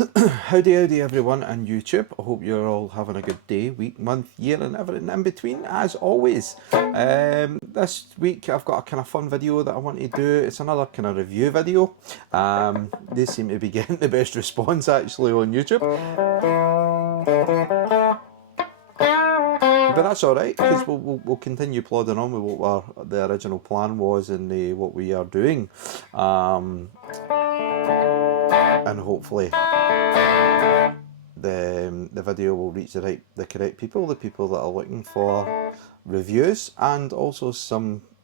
Howdy everyone on YouTube. I hope you're all having a good day, week, month, year and everything in between as always. This week I've got a kind of fun video that I want to do. It's another kind of review video. They seem to be getting the best response actually on YouTube. But that's alright because we'll continue plodding on with what the original plan was and what we are doing. And hopefully the video will reach the correct people, the people that are looking for reviews and also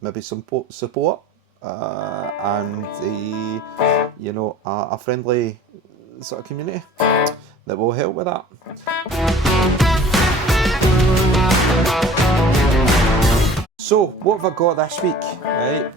maybe some support and a friendly sort of community that will help with that. So what have I got this week, right?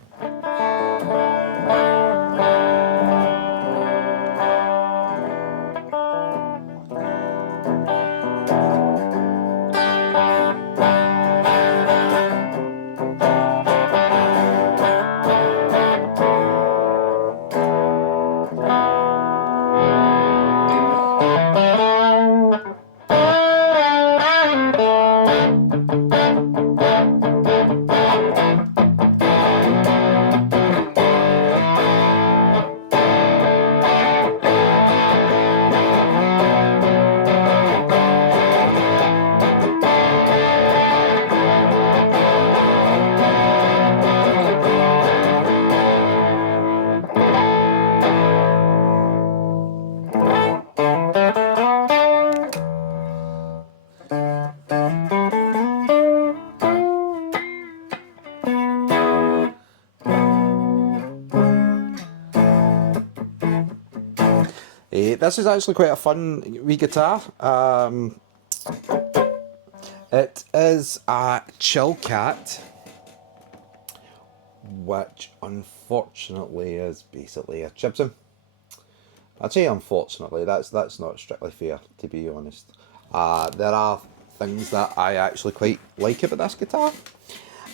This is actually quite a fun wee guitar. It is a Chillcat, which unfortunately is basically a Chibson. I'd say unfortunately, that's not strictly fair, to be honest. There are things that I actually quite like about this guitar,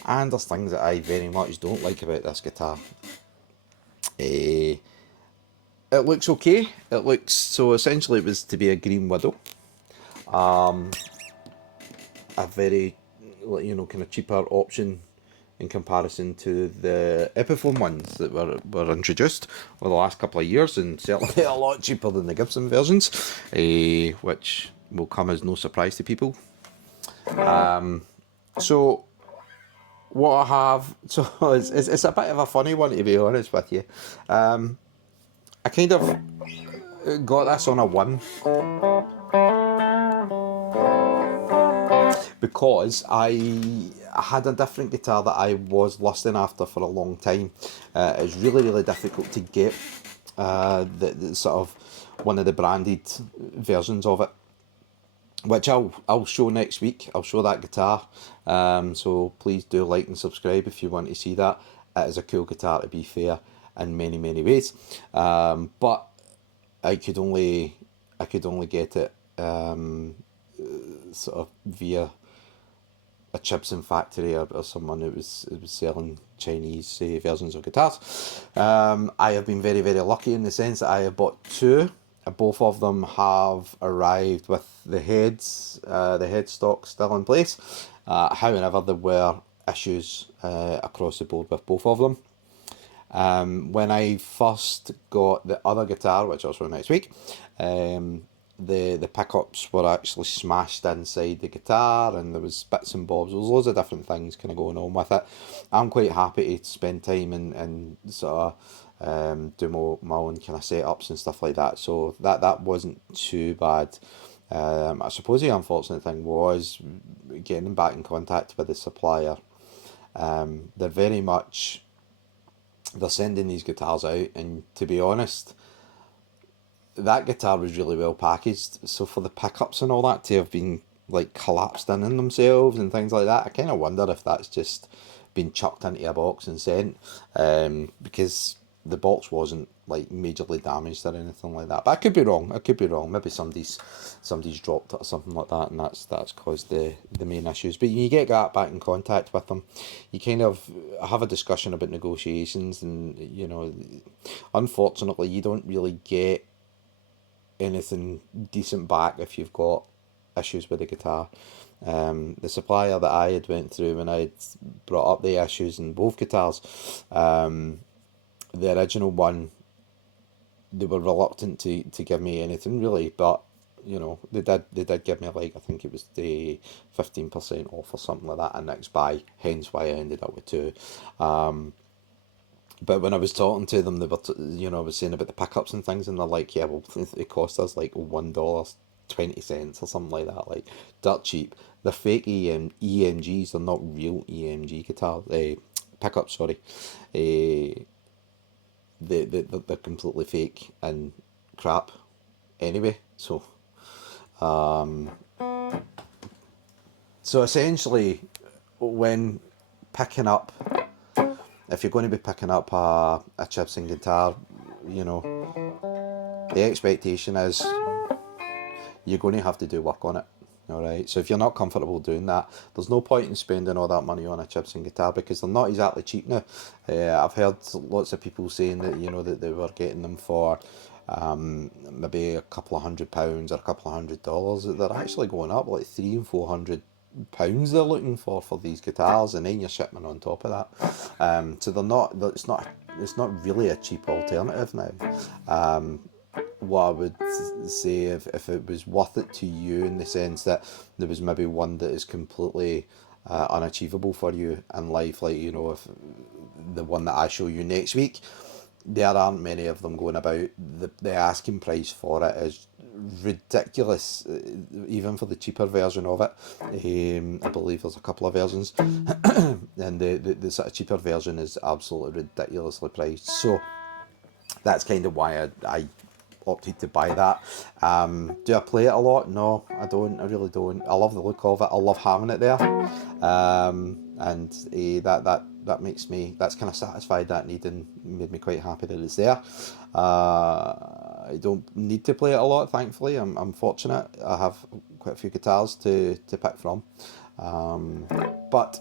and there's things that I very much don't like about this guitar. It looks okay. It looks, so essentially it was to be a Green Widow. A very, kind of cheaper option in comparison to the Epiphone ones that were introduced over the last couple of years, and certainly a lot cheaper than the Gibson versions, which will come as no surprise to people. So what I have, so it's a bit of a funny one, to be honest with you. I kind of got this on a whim because I had a different guitar that I was lusting after for a long time. It's really difficult to get the sort of one of the branded versions of it, which I'll show next week. I'll show that guitar, so please do like and subscribe if you want to see that. It is a cool guitar, to be fair, in many ways, but I could only get it sort of via a Chibson factory or someone who was selling Chinese versions of guitars. I have been very lucky in the sense that I have bought two. Both of them have arrived with the heads, the headstock still in place. However, there were issues across the board with both of them. When I first got the other guitar, which I'll show next week, the pickups were actually smashed inside the guitar, and there was bits and bobs. There was loads of different things kind of going on with it. I'm quite happy to spend time and sort of do my own kind of setups and stuff like that. So that wasn't too bad. I suppose the unfortunate thing was getting back in contact with the supplier. They're very much, they're sending these guitars out, and to be honest, that guitar was really well packaged, so for the pickups and all that to have been like collapsed in themselves and things like that, I kind of wonder if that's just been chucked into a box and sent, because the box wasn't like majorly damaged or anything like that. But I could be wrong. Maybe somebody's dropped it or something like that, and that's caused the main issues. But you get back in contact with them, you kind of have a discussion about negotiations, and unfortunately you don't really get anything decent back if you've got issues with the guitar. The supplier that I had went through when I had brought up the issues in both guitars, the original one, they were reluctant to give me anything really, but they did give me, like, I think it was the 15% off or something like that, a next buy, hence why I ended up with two. But when I was talking to them, they were, I was saying about the pickups and things, and they're like, yeah, well, it cost us like $1.20 or something like that, like dirt cheap. They're fake EMGs, they're not real EMG guitar pickups, sorry. They're completely fake and crap anyway. So essentially, when picking up, if you're going to be picking up a Chibson guitar, the expectation is you're going to have to do work on it. All right. So if you're not comfortable doing that, there's no point in spending all that money on a Chibson guitar, because they're not exactly cheap now. I've heard lots of people saying that that they were getting them for maybe a couple of £100 or a couple of $100. They're actually going up like £300 and £400 they're looking for these guitars, and then you're shipping on top of that. So they're not. It's not really a cheap alternative now. What I would say, if it was worth it to you, in the sense that there was maybe one that is completely unachievable for you in life, like if the one that I show you next week, there aren't many of them going about. The asking price for it is ridiculous, even for the cheaper version of it. I believe there's a couple of versions, and the sort of cheaper version is absolutely ridiculously priced. So that's kind of why I opted to buy that. Do I play it a lot? No, I don't. I really don't. I love the look of it. I love having it there, and that makes me. That's kind of satisfied that need, and made me quite happy that it's there. I don't need to play it a lot, thankfully. I'm fortunate. I have quite a few guitars to pick from, but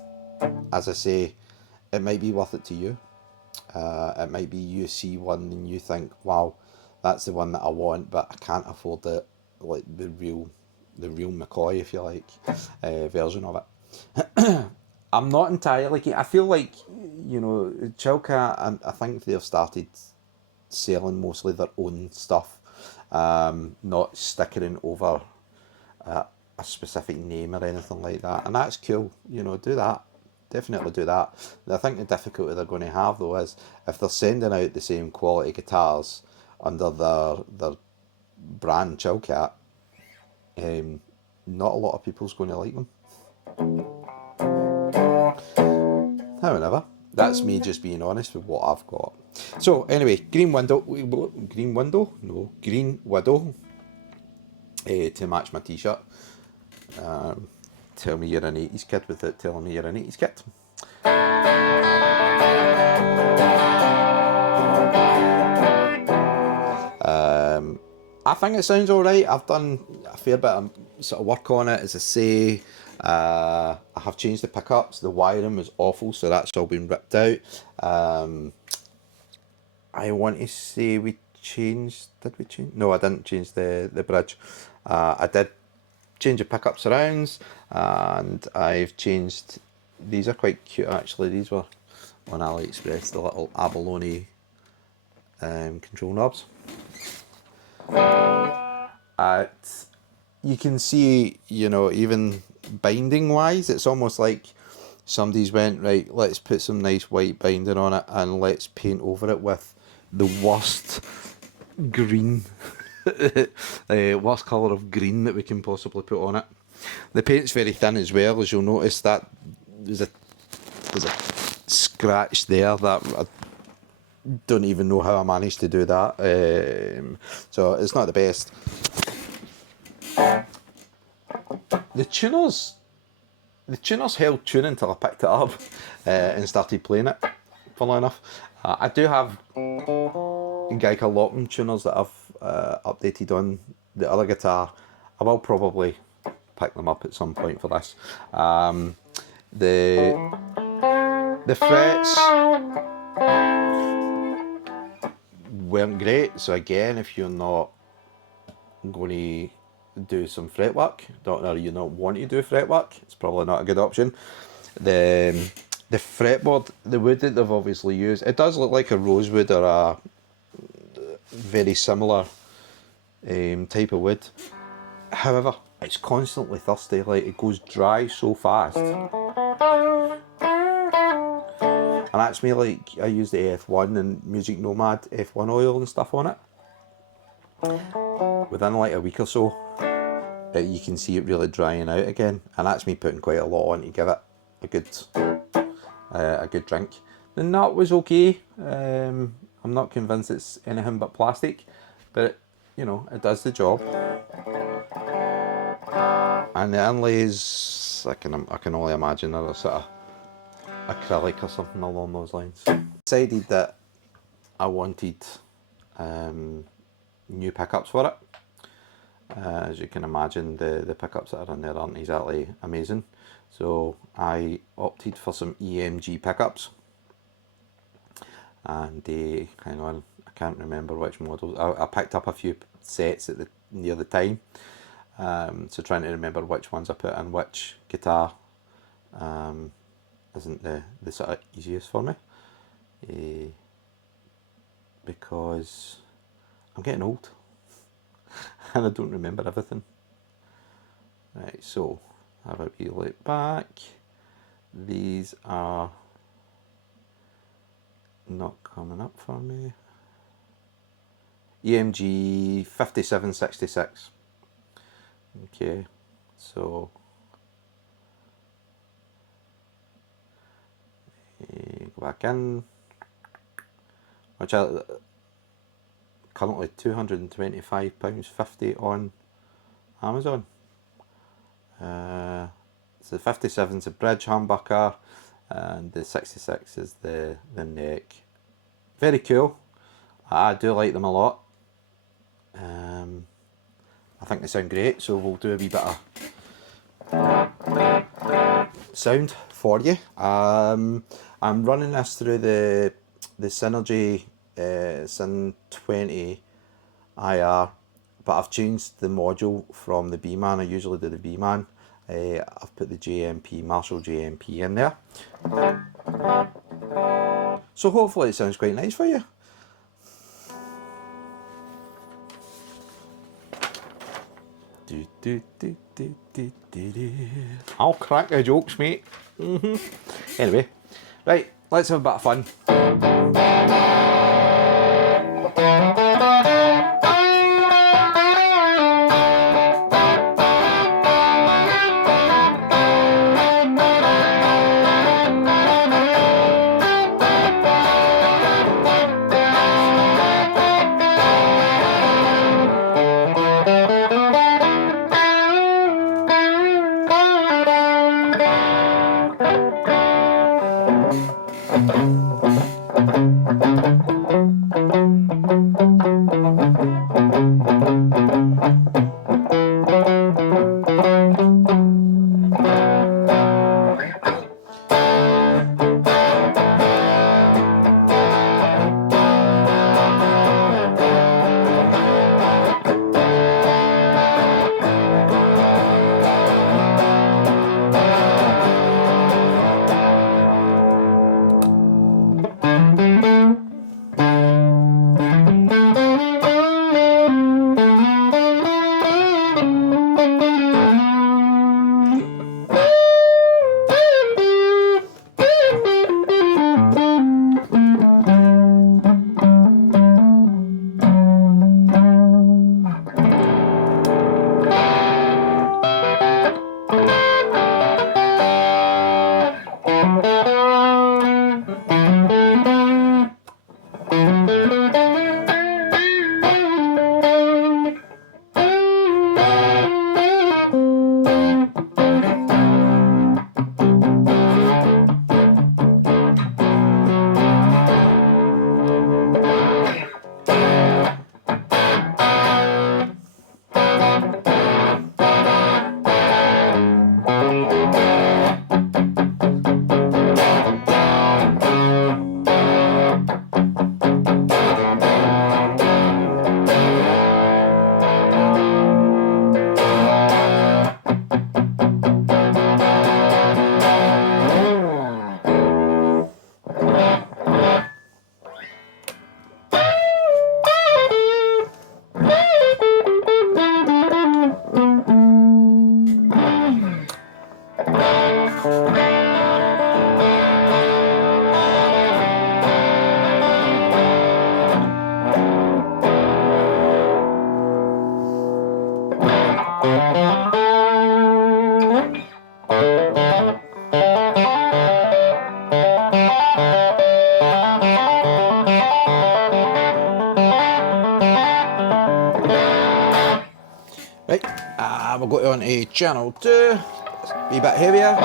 as I say, it might be worth it to you. It might be you see one and you think, wow, that's the one that I want, but I can't afford it, like the real McCoy, if you like, version of it. I'm not entirely keen. I feel like, Chillcat, I think they've started selling mostly their own stuff, not stickering over a specific name or anything like that, and that's cool. Do that. Definitely do that. I think the difficulty they're going to have, though, is if they're sending out the same quality guitars under their brand Chillcat, not a lot of people's going to like them. However, that's me just being honest with what I've got. So anyway, Green Widow, to match my t-shirt. Tell me you're an 80s kid without telling me you're an 80s kid. I think it sounds alright. I've done a fair bit of sort of work on it, as I say. I have changed the pickups. The wiring was awful, so that's all been ripped out. I want to say did we change? No, I didn't change the bridge. I did change the pickup surrounds, and I've changed. These are quite cute, actually. These were on AliExpress, the little abalone control knobs. You can see, even binding wise, it's almost like somebody's went, right, let's put some nice white binding on it and let's paint over it with the worst green, worst colour of green that we can possibly put on it. The paint's very thin as well, as you'll notice. That there's a scratch there that I don't even know how I managed to do that. So it's not the best. The tuners held tuning until I picked it up and started playing it, funnily enough. I do have Geiger Lockham tuners that I've updated on the other guitar. I will probably pick them up at some point for this. The frets weren't great, so again, if you're not going to do some fretwork, or you not want to do fretwork, it's probably not a good option. The fretboard, the wood that they've obviously used, it does look like a rosewood or a very similar type of wood. However, it's constantly thirsty, like it goes dry so fast. And that's me, like I use the F1 and Music Nomad F1 oil and stuff on it. Within like a week or so, you can see it really drying out again, and that's me putting quite a lot on to give it a good drink. The nut was okay. I'm not convinced it's anything but plastic, but you know, it does the job. And the inlays, I can only imagine they're a sort of acrylic or something along those lines. Decided that I wanted new pickups for it. As you can imagine, the pickups that are in there aren't exactly amazing. So I opted for some EMG pickups. And hang on, I can't remember which models. I picked up a few sets near the time. So trying to remember which ones I put in which guitar isn't the sort of easiest for me. Because I'm getting old and I don't remember everything. Right, so have a wee look back. These are not coming up for me. EMG 5766. Okay, so go back in, which are currently £225.50 on Amazon. So the 57 is the bridge humbucker, and the 66 is the neck. Very cool. I do like them a lot. I think they sound great, so we'll do a wee bit of sound for you. I'm running this through the Synergy Syn 20 IR, but I've changed the module from the B-Man. I usually do the B-Man. I've put the JMP, Marshall JMP in there. So hopefully it sounds quite nice for you. I'll crack the jokes, mate. Anyway, right, let's have a bit of fun. Right, we'll go on to channel 2, be a bit heavier.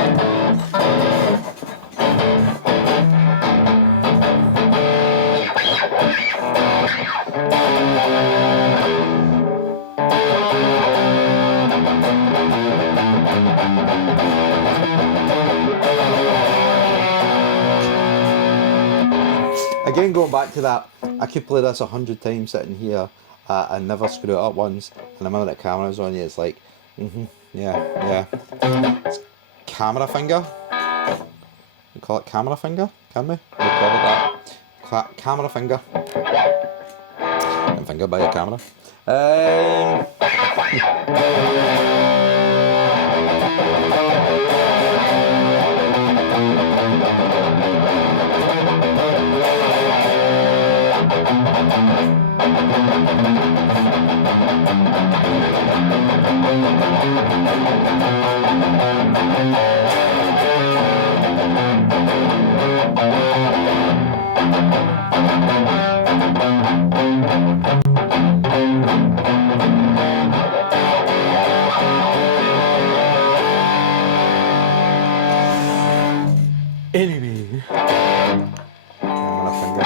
Again, going back to that, I could play this 100 times sitting here and never screw it up once. And the minute the camera's on you, it's like, yeah. It's camera finger. We call it camera finger, can we? We call it that. Camera finger. And finger by a camera. Anyway, camera finger.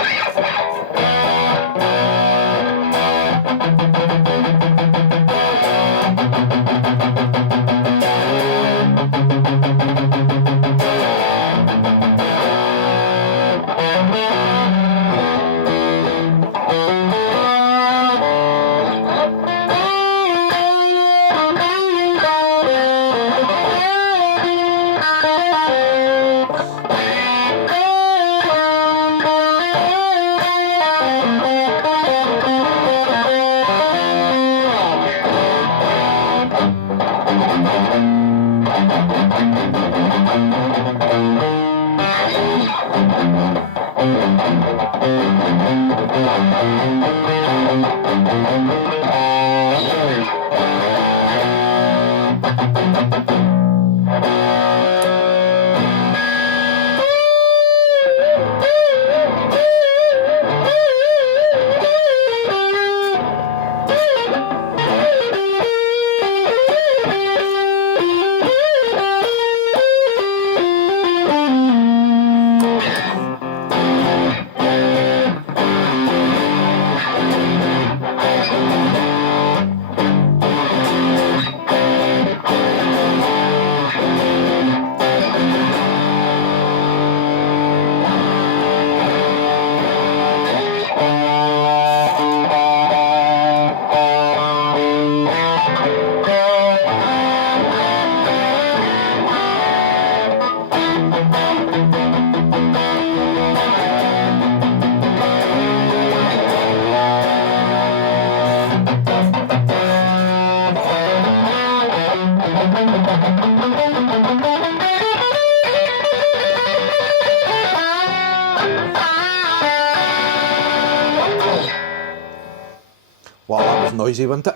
Wow, that was noisy, wasn't it?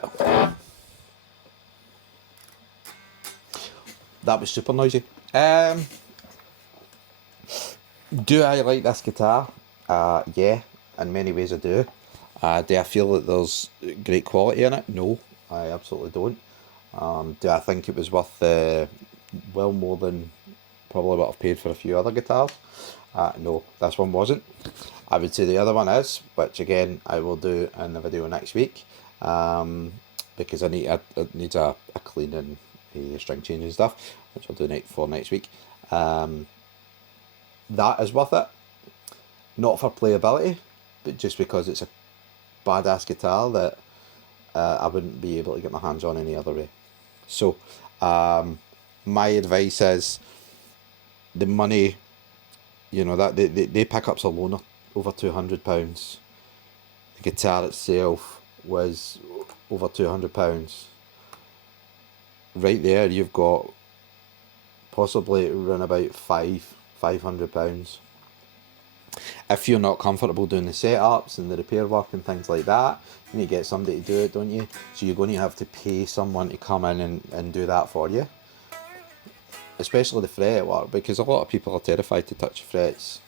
That was super noisy. Do I like this guitar? Yeah, in many ways I do. Do I feel that there's great quality in it? No, I absolutely don't. Do I think it was worth well more than probably what I've paid for a few other guitars? No, this one wasn't. I would say the other one is, which again I will do in the video next week, because it needs a clean and a string change and stuff, which I'll do for next week. That is worth it. Not for playability, but just because it's a badass guitar that I wouldn't be able to get my hands on any other way. So, my advice is the money, that they pickups alone are over £200. The guitar itself was over £200. Right there, you've got possibly around about £500. If you're not comfortable doing the setups and the repair work and things like that, you need to get somebody to do it, don't you? So you're going to have to pay someone to come in and do that for you. Especially the fret work, because a lot of people are terrified to touch frets.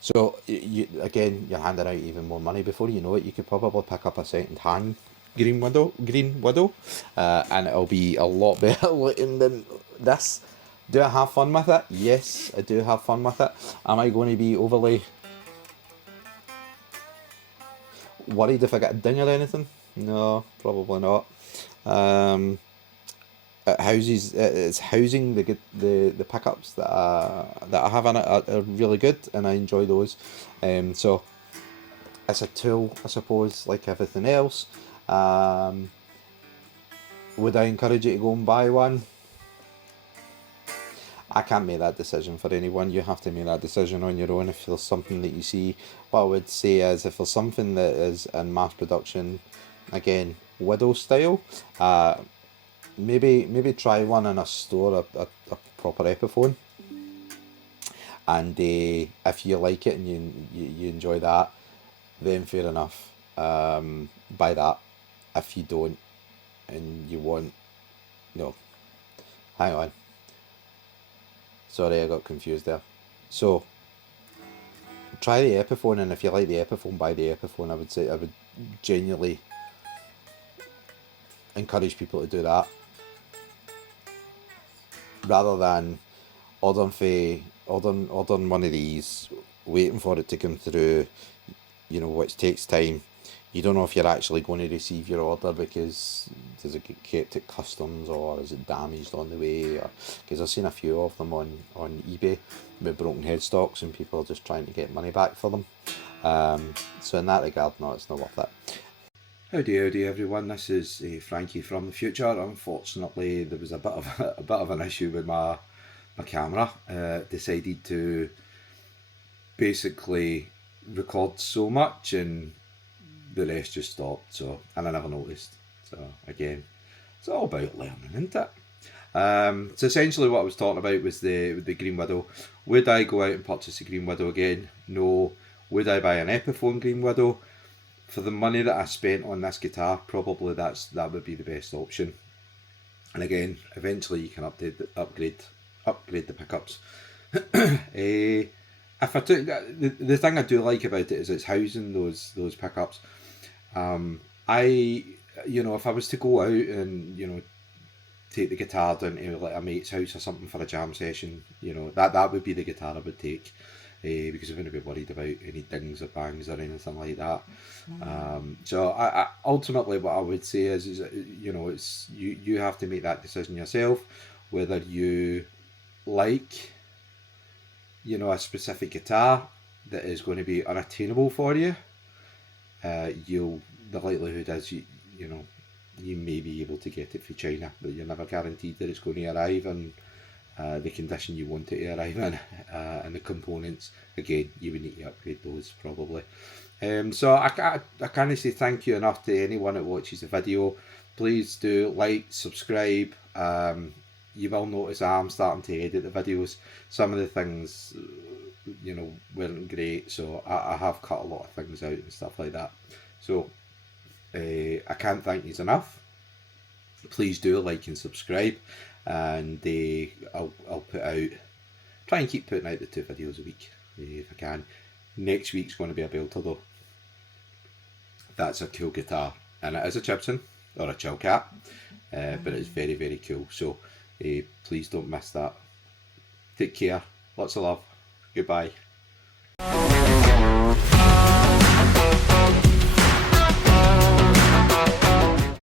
So again, you're handing out even more money. Before you know it, you could probably pick up a second-hand Green Widow, and it'll be a lot better looking than this. Do I have fun with it? Yes, I do have fun with it. Am I going to be overly worried if I get a ding or anything? No, probably not. It's housing the pickups that I have in it are really good, and I enjoy those. So it's a tool, I suppose, like everything else. Would I encourage you to go and buy one? I can't make that decision for anyone. You have to make that decision on your own if there's something that you see. What I would say is, if there's something that is in mass production, again, Widow style, maybe try one in a store, a proper Epiphone, and if you like it and you enjoy that, then fair enough, buy that. If you don't and you want, no, hang on, sorry, I got confused there. So try the Epiphone, and if you like the Epiphone, buy the Epiphone. I would genuinely encourage people to do that, rather than ordering one of these, waiting for it to come through, which takes time. You don't know if you're actually going to receive your order, because does it get kept at customs, or is it damaged on the way? Because I've seen a few of them on eBay with broken headstocks, and people are just trying to get money back for them. So in that regard, no, it's not worth it. Howdy everyone, this is Frankie from the future. Unfortunately, there was a bit of an issue with my camera. Decided to basically record so much and the rest just stopped, and I never noticed. So again, it's all about learning, isn't it? So essentially what I was talking about was the Green Widow. Would I go out and purchase a Green Widow again? No. Would I buy an Epiphone Green Widow? For the money that I spent on this guitar, probably that would be the best option. And again, eventually you can upgrade the pickups. If I took the thing I do like about it is it's housing those pickups. If I was to go out and take the guitar down to like a mate's house or something for a jam session, that would be the guitar I would take, because I wouldn't be worried about any dings or bangs or anything like that. So I ultimately what I would say is it's you have to make that decision yourself, whether you like a specific guitar that is going to be unattainable for you. The likelihood is you may be able to get it from China, but you're never guaranteed that it's going to arrive in the condition you want it to arrive in, and the components, again, you would need to upgrade those probably. So I can't say thank you enough to anyone that watches the video. Please do like, subscribe. You will notice I'm starting to edit the videos. Some of the things weren't great, so I have cut a lot of things out and stuff like that. So I can't thank you enough. Please do like and subscribe, and I'll try and keep putting out the 2 videos a week if I can. Next week's going to be a belter though. That's a cool guitar, and it is a Chibson or a Chillcat, but it's very, very cool. So please don't miss that. Take care. Lots of love. Goodbye.